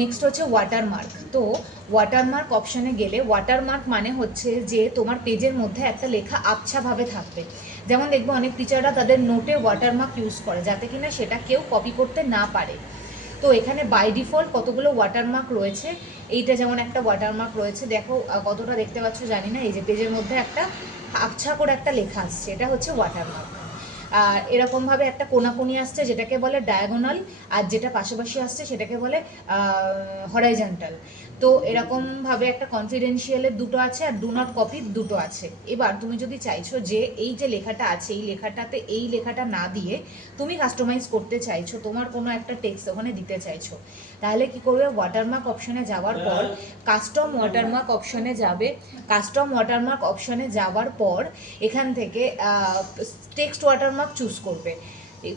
Next হচ্ছে watermark. তো watermark অপশানে গেলে, ওয়াটারমার্ক মানে হচ্ছে যে তোমার পেজের মধ্যে একটা লেখা আবছাভাবে থাকবে। যেমন দেখবো অনেক টিচাররা তাদের নোটে ওয়াটারমার্ক ইউজ করে যাতে কিনা সেটা কেউ কপি করতে না পারে। তো এখানে বাই ডিফল্ট কতগুলো ওয়াটারমার্ক রয়েছে। এইটা যেমন একটা ওয়াটারমার্ক রয়েছে, দেখো কতটা দেখতে পাচ্ছ জানি না, এই যে পেজের মধ্যে একটা আবছা করে একটা লেখা আসছে, এটা হচ্ছে ওয়াটারমার্ক। আর এরকমভাবে একটা কোনাকুনি আসছে যেটাকে বলে ডায়াগোনাল, আর যেটা পাশাপাশি আসছে সেটাকে বলে হরাইজন্টাল। তো এরকমভাবে একটা কনফিডেন্সিয়ালের দুটো আছে আর ডু নট কপির দুটো আছে। এবার তুমি যদি চাইছো যে এই যে লেখাটা আছে এই লেখাটাতে এই লেখাটা না দিয়ে তুমি কাস্টমাইজ করতে চাইছো, তোমার কোনো একটা টেক্সট ওখানে দিতে চাইছো, তাহলে কি করবে, ওয়াটারমার্ক অপশনে যাওয়ার পর কাস্টম ওয়াটারমার্ক অপশনে যাবে। কাস্টম ওয়াটারমার্ক অপশনে যাওয়ার পর এখান থেকে টেক্সট ওয়াটারমার্ক চুজ করবে।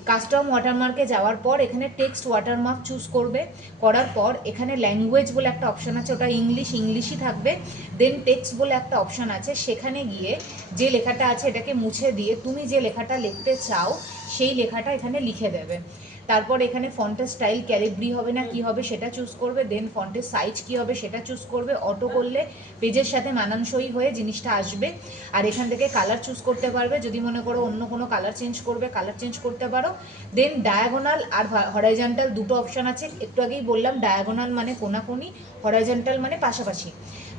কাস্টম ওয়াটারমার্কে যাওয়ার পর এখানে টেক্সট ওয়াটারমার্ক চুজ করবে। করার পর এখানে ল্যাঙ্গুয়েজ বলে একটা অপশান আছে, ওটা ইংলিশই থাকবে। দেন টেক্সট বলে একটা অপশান আছে, সেখানে গিয়ে যে লেখাটা আছে এটাকে মুছে দিয়ে তুমি যে লেখাটা লিখতে চাও সেই লেখাটা এখানে লিখে দেবে। তারপর এখানে ফন্টের স্টাইল ক্যালিব্রি হবে না কি হবে সেটা চুজ করবে। দেন ফন্টের সাইজ কি হবে সেটা চুজ করবে। অটো করলে পেজের সাথে মানানসই হয়ে জিনিসটা আসবে। আর এখান থেকে কালার চুজ করতে পারবে, যদি মনে করো অন্য কোনো কালার চেঞ্জ করবে কালার চেঞ্জ করতে পারো। দেন ডায়াগোনাল আর হরাইজন্টাল দুটো অপশান আছে, একটু আগেই বললাম ডায়াগোনাল মানে কোনাকুনি, হরাইজন্টাল মানে পাশাপাশি,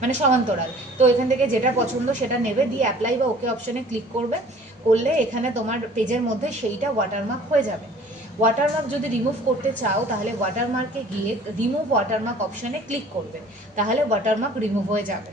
মানে সমান্তরাল। তো এখান থেকে যেটা পছন্দ সেটা নেবে, দিয়ে অ্যাপ্লাই বা ওকে অপশানে ক্লিক করবে। করলে এখানে তোমার পেজের মধ্যে সেইটা ওয়াটারমার্ক হয়ে যাবে। ওয়াটারমার্ক যদি রিমুভ করতে চাও তাহলে ওয়াটারমার্কে গিয়ে রিমুভ ওয়াটারমার্ক অপশানে ক্লিক করবে, তাহলে ওয়াটারমার্ক রিমুভ হয়ে যাবে।